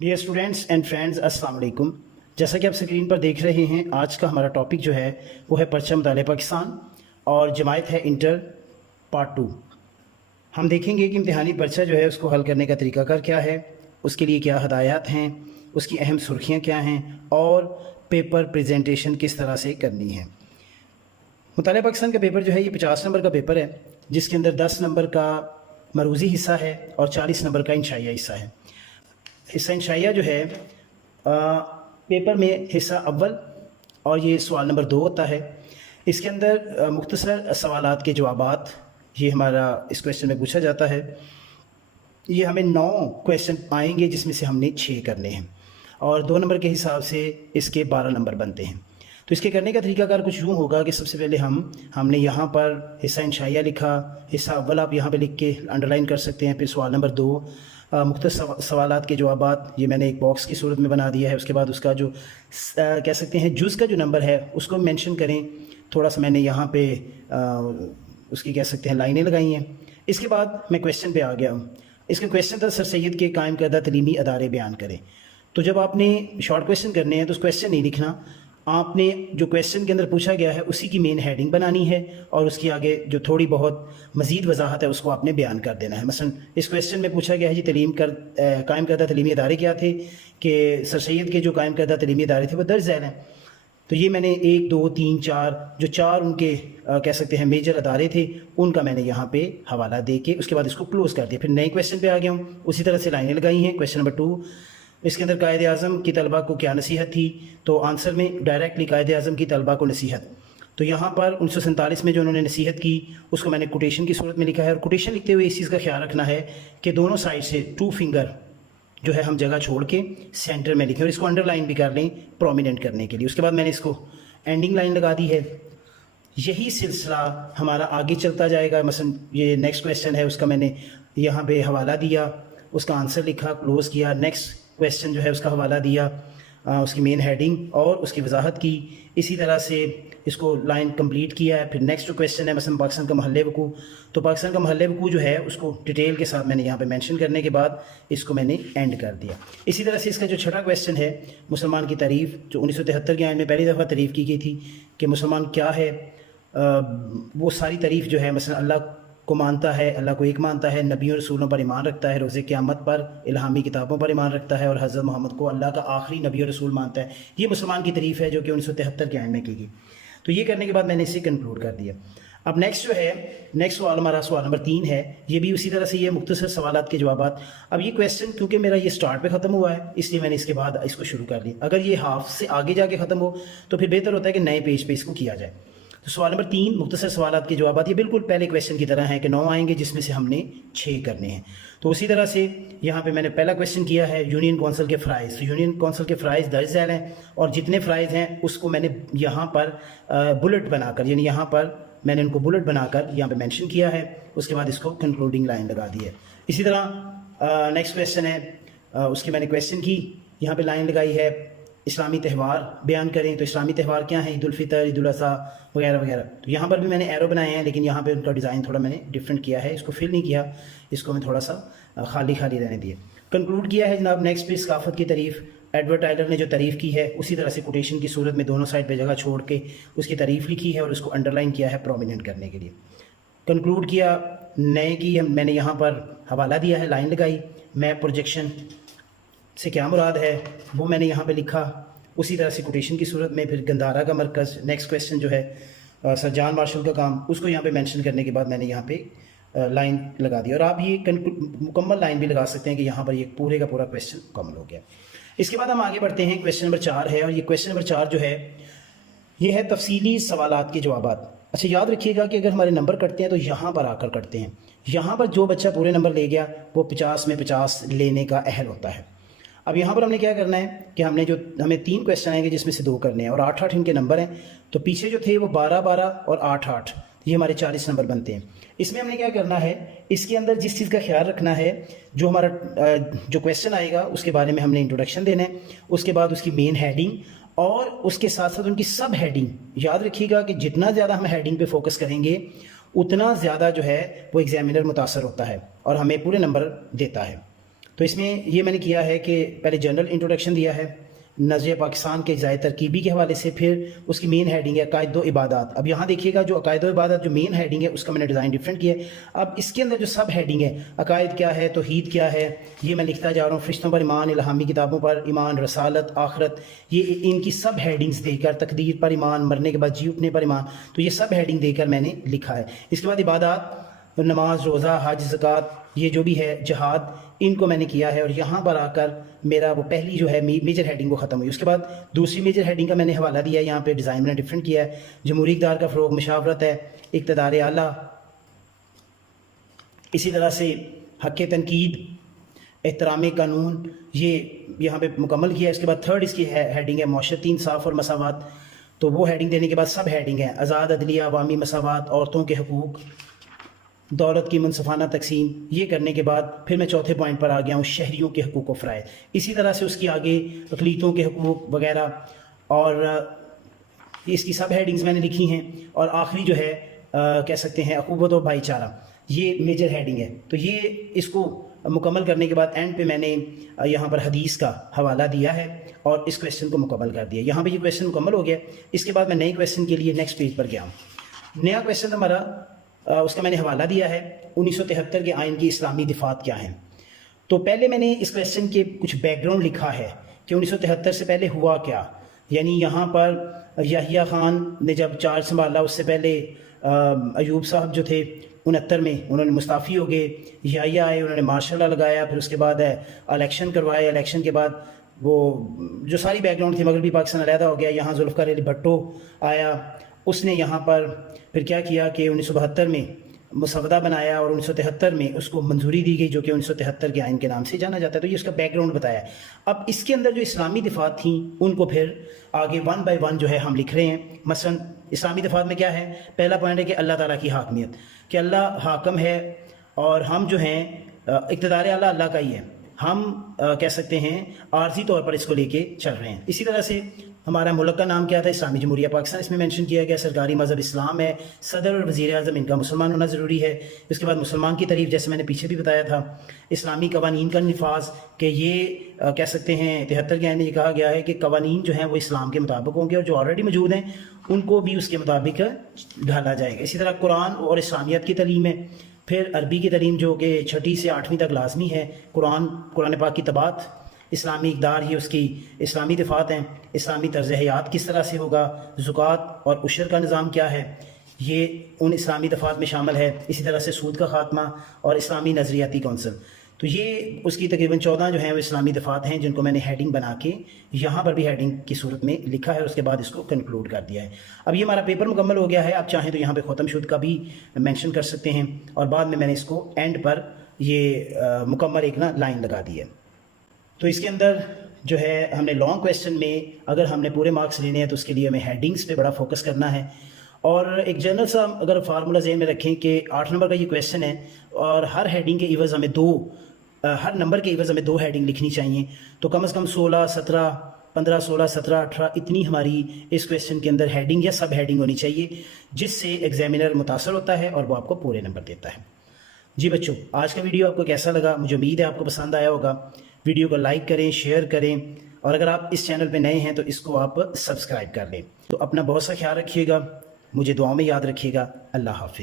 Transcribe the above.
Dear students and friends, السلام علیکم۔ جیسا کہ آپ اسکرین پر دیکھ رہے ہیں، آج کا ہمارا ٹاپک جو ہے وہ ہے پرچہ مطالعہ پاکستان اور جماعت ہے انٹر پارٹ 2۔ ہم دیکھیں گے کہ امتحانی پرچہ جو ہے اس کو حل کرنے کا طریقہ کار کیا ہے، اس کے لیے کیا ہدایات ہیں، اس کی اہم سرخیاں کیا ہیں اور پیپر پریزنٹیشن کس طرح سے کرنی ہے۔ مطالعہ پاکستان کا پیپر جو ہے یہ 50 نمبر کا پیپر ہے، جس کے اندر 10 نمبر کا مروزی حصہ ہے اور 40 نمبر کا انشائیہ حصہ ہے۔ حصہ انشائیہ جو ہے پیپر میں حصہ اول اور یہ سوال نمبر 2 ہوتا ہے۔ اس کے اندر مختصر سوالات کے جوابات یہ ہمارا اس کویشچن میں پوچھا جاتا ہے۔ یہ ہمیں 9 کویشچن آئیں گے، جس میں سے ہم نے 6 کرنے ہیں اور 2 نمبر کے حساب سے اس کے 12 نمبر بنتے ہیں۔ تو اس کے کرنے کا طریقہ کار کچھ یوں ہوگا کہ سب سے پہلے ہم نے یہاں پر حصہ انشائیہ لکھا، حصہ اول آپ یہاں پہ لکھ کے انڈرلائن کر سکتے ہیں، پھر سوال نمبر 2 مختصر سوالات کے جوابات یہ میں نے ایک باکس کی صورت میں بنا دیا ہے۔ اس کے بعد اس کا جو کہہ سکتے ہیں جز کا جو نمبر ہے اس کو مینشن کریں، تھوڑا سا میں نے یہاں پہ اس کی کہہ سکتے ہیں لائنیں لگائی ہیں۔ اس کے بعد میں کویشچن پہ آ گیا ہوں۔ اس کا کویشچن تھا سر سید کے قائم کردہ تعلیمی ادارے بیان کریں۔ تو جب آپ نے شارٹ کویشچن کرنے ہیں تو اس کویشچن نہیں لکھنا، آپ نے جو کویشچن کے اندر پوچھا گیا ہے اسی کی مین ہیڈنگ بنانی ہے اور اس کی آگے جو تھوڑی بہت مزید وضاحت ہے اس کو آپ نے بیان کر دینا ہے۔ مثلا اس کویشچن میں پوچھا گیا ہے جی قائم کردہ تعلیمی ادارے کیا تھے، کہ سر سید کے جو قائم کردہ تعلیمی ادارے تھے وہ درج ذیل ہیں۔ تو یہ میں نے 1 2 3 4 جو 4 ان کے کہہ سکتے ہیں میجر ادارے تھے ان کا میں نے یہاں پہ حوالہ دے کے اس کے بعد اس کو کلوز کر دیا۔ پھر نئے کویشچن پہ آ گیا ہوں، اسی طرح سے لائنیں لگائی ہیں۔ کویشچن نمبر 2، اس کے اندر قائد اعظم کی طلبہ کو کیا نصیحت تھی؟ تو آنسر میں ڈائریکٹلی قائد اعظم کی طلبہ کو نصیحت، تو یہاں پر 1947 میں جو انہوں نے نصیحت کی اس کو میں نے کوٹیشن کی صورت میں لکھا ہے۔ اور کوٹیشن لکھتے ہوئے اس چیز کا خیال رکھنا ہے کہ دونوں سائڈ سے 2 فنگر جو ہے ہم جگہ چھوڑ کے سینٹر میں لکھیں اور اس کو انڈر لائن بھی کر لیں پرومیننٹ کرنے کے لیے۔ اس کے بعد میں نے اس کو اینڈنگ لائن لگا دی ہے۔ یہی سلسلہ ہمارا آگے چلتا جائے گا۔ مثلا یہ نیکسٹ کویشچن ہے، اس کا میں نے یہاں پہ حوالہ دیا، اس کا آنسر لکھا، کلوز کیا۔ نیکسٹ کویشچن جو ہے اس کا حوالہ دیا، اس کی مین ہیڈنگ اور اس کی وضاحت کی۔ اسی طرح سے اس کو لائن کمپلیٹ کیا ہے۔ پھر نیکسٹ جو کویشچن ہے مثلا پاکستان کا محل وقوع، تو پاکستان کا محل وقوع جو ہے اس کو ڈیٹیل کے ساتھ میں نے یہاں پہ مینشن کرنے کے بعد اس کو میں نے اینڈ کر دیا۔ اسی طرح سے اس کا جو 6واں کویشچن ہے مسلمان کی تعریف، جو 1973 کے آئین میں پہلی دفعہ تعریف کی گئی تھی کہ مسلمان کیا ہے، وہ ساری تعریف جو ہے مثلا اللہ کو مانتا ہے، اللہ کو ایک مانتا ہے، نبیوں رسولوں پر ایمان رکھتا ہے، روز قیامت پر، الہامی کتابوں پر ایمان رکھتا ہے اور حضرت محمد کو اللہ کا آخری نبی اور رسول مانتا ہے۔ یہ مسلمان کی تعریف ہے جو کہ 1973 کے آئین میں کی گئی۔ تو یہ کرنے کے بعد میں نے اسے کنکلوڈ کر دیا۔ اب نیکسٹ جو ہے نیکسٹ سوال ہمارا سوال نمبر 3 ہے، یہ بھی اسی طرح سے یہ مختصر سوالات کے جوابات۔ اب یہ کویشچن کیونکہ میرا یہ سٹارٹ پہ ختم ہوا ہے اس لیے میں نے اس کے بعد اس کو شروع کر دیا۔ اگر یہ ہاف سے آگے جا کے ختم ہو تو پھر بہتر ہوتا ہے کہ نئے پیج پہ اس کو کیا جائے۔ تو سوال نمبر 3 مختصر سوالات کے جوابات، یہ بالکل پہلے کویشچن کی طرح ہیں کہ 9 آئیں گے جس میں سے ہم نے 6 کرنے ہیں۔ تو اسی طرح سے یہاں پہ میں نے پہلا کویشچن کیا ہے یونین کونسل کے فرائض۔ تو یونین کونسل کے فرائض درج ذیل ہیں اور جتنے فرائض ہیں اس کو میں نے یہاں پر بلٹ بنا کر، یعنی یہاں پر میں نے ان کو بلٹ بنا کر یہاں پہ مینشن کیا ہے۔ اس کے بعد اس کو کنکلوڈنگ لائن لگا دی ہے۔ اسی طرح نیکسٹ کویشچن ہے، اس کی میں نے کویشچن کی، یہاں پہ لائن لگائی ہے اسلامی تہوار بیان کریں۔ تو اسلامی تہوار کیا ہیں؟ عید الفطر، عید الاضحیٰ وغیرہ وغیرہ۔ تو یہاں پر بھی میں نے ایرو بنائے ہیں لیکن یہاں پہ ان کا ڈیزائن تھوڑا میں نے ڈفرینٹ کیا ہے، اس کو فل نہیں کیا، اس کو میں تھوڑا سا خالی رہنے دیا۔ کنکلوڈ کیا ہے جناب نیکسٹ پہ ثقافت کی تعریف، ایڈورڈ ٹائلر نے جو تعریف کی ہے اسی طرح سے کوٹیشن کی صورت میں دونوں سائڈ پہ جگہ چھوڑ کے اس کی تعریف لکھی ہے اور اس کو انڈر لائن کیا ہے پرومیننٹ کرنے کے لیے۔ کنکلوڈ کیا نئے کی میں نے یہاں پر حوالہ دیا ہے، لائن لگائی، میپ پروجیکشن سے کیا مراد ہے وہ میں نے یہاں پہ لکھا۔ اسی طرح سے کوٹیشن کی صورت میں پھر گندارا کا مرکز، نیکسٹ کویشچن جو ہے سر جان مارشل کا کام، اس کو یہاں پہ مینشن کرنے کے بعد میں نے یہاں پہ لائن لگا دی۔ اور آپ یہ مکمل لائن بھی لگا سکتے ہیں کہ یہاں پر یہ پورے کا پورا کویشچن مکمل ہو گیا۔ اس کے بعد ہم آگے بڑھتے ہیں، کویشچن نمبر 4 ہے اور یہ کویشچن نمبر 4 جو ہے یہ ہے تفصیلی سوالات کے جوابات۔ اچھا یاد رکھیے گا کہ اگر ہمارے نمبر کٹتے ہیں تو یہاں پر آ کر کٹتے ہیں، یہاں پر جو بچہ پورے نمبر لے گیا وہ 50 میں 50 لینے کا اہل ہوتا ہے۔ اب یہاں پر ہم نے کیا کرنا ہے کہ ہمیں 3 کویشچن آئیں گے جس میں سے 2 کرنے ہیں اور 8 ان کے نمبر ہیں۔ تو پیچھے جو تھے وہ 12 اور 8 یہ ہمارے 40 نمبر بنتے ہیں۔ اس میں ہم نے کیا کرنا ہے، اس کے اندر جس چیز کا خیال رکھنا ہے، جو ہمارا جو کویشچن آئے گا اس کے بارے میں ہم نے انٹروڈکشن دینا ہے، اس کے بعد اس کی مین ہیڈنگ اور اس کے ساتھ ساتھ ان کی سب ہیڈنگ۔ یاد رکھیے گا کہ جتنا زیادہ ہم ہیڈنگ پہ فوکس کریں گے اتنا زیادہ جو ہے وہ ایگزامینر متاثر ہوتا ہے اور ہمیں پورے نمبر دیتا ہے۔ تو اس میں یہ میں نے کیا ہے کہ پہلے جنرل انٹروڈکشن دیا ہے نظریہ پاکستان کے اجزائے ترکیبی کے حوالے سے، پھر اس کی مین ہیڈنگ ہے عقائد و عبادات۔ اب یہاں دیکھیے گا جو عقائد و عبادات جو مین ہیڈنگ ہے اس کا میں نے ڈیزائن ڈفرینٹ کیا ہے۔ اب اس کے اندر جو سب ہیڈنگ ہے عقائد کیا ہے، توحید کیا ہے، یہ میں لکھتا جا رہا ہوں، فرشتوں پر ایمان، الہامی کتابوں پر ایمان، رسالت، آخرت، یہ ان کی سب ہیڈنگز دے کر، تقدیر پر ایمان، مرنے کے بعد جی اٹھنے پر ایمان، تو یہ سب ہیڈنگ دے کر میں نے لکھا ہے۔ اس کے بعد عبادات، نماز، روزہ، حج، زکوٰۃ، یہ جو بھی ہے جہاد، ان کو میں نے کیا ہے، اور یہاں پر آ کر میرا وہ پہلی جو ہے میجر ہیڈنگ وہ ختم ہوئی۔ اس کے بعد دوسری میجر ہیڈنگ کا میں نے حوالہ دیا ہے، یہاں پہ ڈیزائن میں نے ڈفرینٹ کیا ہے۔ جمہوری اقدار کا فروغ، مشاورت ہے، اقتدار اعلیٰ، اسی طرح سے حق تنقید، احترام قانون، یہ یہاں پہ مکمل کیا ہے۔ اس کے بعد تھرڈ اس کی ہیڈنگ ہے معاشرتی انصاف اور مساوات، تو وہ ہیڈنگ دینے کے بعد سب ہیڈنگ ہے آزاد عدلیہ، عوامی مساوات، عورتوں کے حقوق، دولت کی منصفانہ تقسیم۔ یہ کرنے کے بعد پھر میں چوتھے پوائنٹ پر آ گیا ہوں، شہریوں کے حقوق و فرائض۔ اسی طرح سے اس کی آگے اقلیتوں کے حقوق وغیرہ، اور اس کی سب ہیڈنگز میں نے لکھی ہیں، اور آخری جو ہے کہہ سکتے ہیں اخوت و بھائی چارہ، یہ میجر ہیڈنگ ہے۔ تو یہ اس کو مکمل کرنے کے بعد اینڈ پہ میں نے یہاں پر حدیث کا حوالہ دیا ہے اور اس کویسچن کو مکمل کر دیا۔ یہاں پہ یہ کویسچن مکمل ہو گیا۔ اس کے بعد میں نئے کویسچن کے لیے نیکسٹ پیج پر گیا ہوں۔ نیا کویسچن ہمارا اس کا میں نے حوالہ دیا ہے 1973 کے آئین کی اسلامی دفعات کیا ہیں۔ تو پہلے میں نے اس کویسچن کے کچھ بیک گراؤنڈ لکھا ہے کہ 1973 سے پہلے ہوا کیا، یعنی یہاں پر یحییٰ خان نے جب چارج سنبھالا، اس سے پہلے ایوب صاحب جو تھے 69 میں انہوں نے مستعفی ہو گئے، یحییٰ آئے، انہوں نے مارشل لا لگایا، پھر اس کے بعد الیکشن کروائے، الیکشن کے بعد وہ جو ساری بیک گراؤنڈ تھی، مغربی پاکستان علیحدہ ہو گیا، یہاں ذوالفقار علی بھٹو آیا، اس نے یہاں پر پھر کیا کیا کہ 1972 میں مسودہ بنایا اور 1973 میں اس کو منظوری دی گئی، جو کہ 1973 کے آئین کے نام سے جانا جاتا ہے۔ تو یہ اس کا بیک گراؤنڈ بتایا ہے۔ اب اس کے اندر جو اسلامی دفعات تھیں ان کو پھر آگے ون بائی ون جو ہے ہم لکھ رہے ہیں۔ مثلا اسلامی دفعات میں کیا ہے، پہلا پوائنٹ ہے کہ اللہ تعالیٰ کی حاکمیت، کہ اللہ حاکم ہے اور ہم جو ہیں اقتدار اعلیٰ اللہ کا ہی ہے، ہم کہہ سکتے ہیں عارضی طور پر اس کو لے کے چل رہے ہیں۔ اسی طرح سے ہمارا ملک کا نام کیا تھا، اسلامی جمہوریہ پاکستان، اس میں مینشن کیا گیا، سرکاری مذہب اسلام ہے، صدر اور وزیر اعظم ان کا مسلمان ہونا ضروری ہے۔ اس کے بعد مسلمان کی تعریف، جیسے میں نے پیچھے بھی بتایا تھا، اسلامی قوانین کا نفاذ، کہ یہ کہہ سکتے ہیں 73 کے آئین میں یہ کہا گیا ہے کہ قوانین جو ہیں وہ اسلام کے مطابق ہوں گے، اور جو آلریڈی موجود ہیں ان کو بھی اس کے مطابق ڈھالا جائے گا۔ اسی طرح قرآن اور اسلامیت کی تعلیم ہے، پھر عربی کی تعلیم جو کہ 6 سے 8ویں تک لازمی ہے، قرآن پاک کی طباعت، اسلامی اقدار، یہ اس کی اسلامی دفعات ہیں۔ اسلامی طرز حیات کس طرح سے ہوگا، زکوٰۃ اور عشر کا نظام کیا ہے، یہ ان اسلامی دفعات میں شامل ہے۔ اسی طرح سے سود کا خاتمہ اور اسلامی نظریاتی کونسل، تو یہ اس کی تقریباً 14 جو ہیں وہ اسلامی دفعات ہیں، جن کو میں نے ہیڈنگ بنا کے یہاں پر بھی ہیڈنگ کی صورت میں لکھا ہے، اور اس کے بعد اس کو کنکلوڈ کر دیا ہے۔ اب یہ ہمارا پیپر مکمل ہو گیا ہے۔ آپ چاہیں تو یہاں پہ ختم شد کا بھی مینشن کر سکتے ہیں، اور بعد میں نے اس کو اینڈ پر یہ مکمل ایک لائن لگا دی ہے۔ تو اس کے اندر جو ہے ہم نے لانگ کویسچن میں اگر ہم نے پورے مارکس لینے ہیں تو اس کے لیے ہمیں ہیڈنگز پہ بڑا فوکس کرنا ہے، اور ایک جنرل سا اگر فارمولہ ذہن میں رکھیں کہ 8 نمبر کا یہ کویسچن ہے، اور ہر ہیڈنگ کے عوض ہمیں ہر نمبر کے عوض ہمیں 2 ہیڈنگ لکھنی چاہیے، تو کم از کم 16 17 15 16 17 18 اتنی ہماری اس کویسچن کے اندر ہیڈنگ یا سب ہیڈنگ ہونی چاہیے، جس سے ایگزامینر متاثر ہوتا ہے اور وہ آپ کو پورے نمبر دیتا ہے۔ جی بچوں، آج کا ویڈیو آپ کو کیسا لگا؟ مجھے امید ہے آپ کو پسند آیا ہوگا۔ ویڈیو کو لائک کریں، شیئر کریں، اور اگر آپ اس چینل پہ نئے ہیں تو اس کو آپ سبسکرائب کر لیں۔ تو اپنا بہت سا خیال رکھیے گا، مجھے دعاؤں میں یاد رکھیے گا۔ اللہ حافظ۔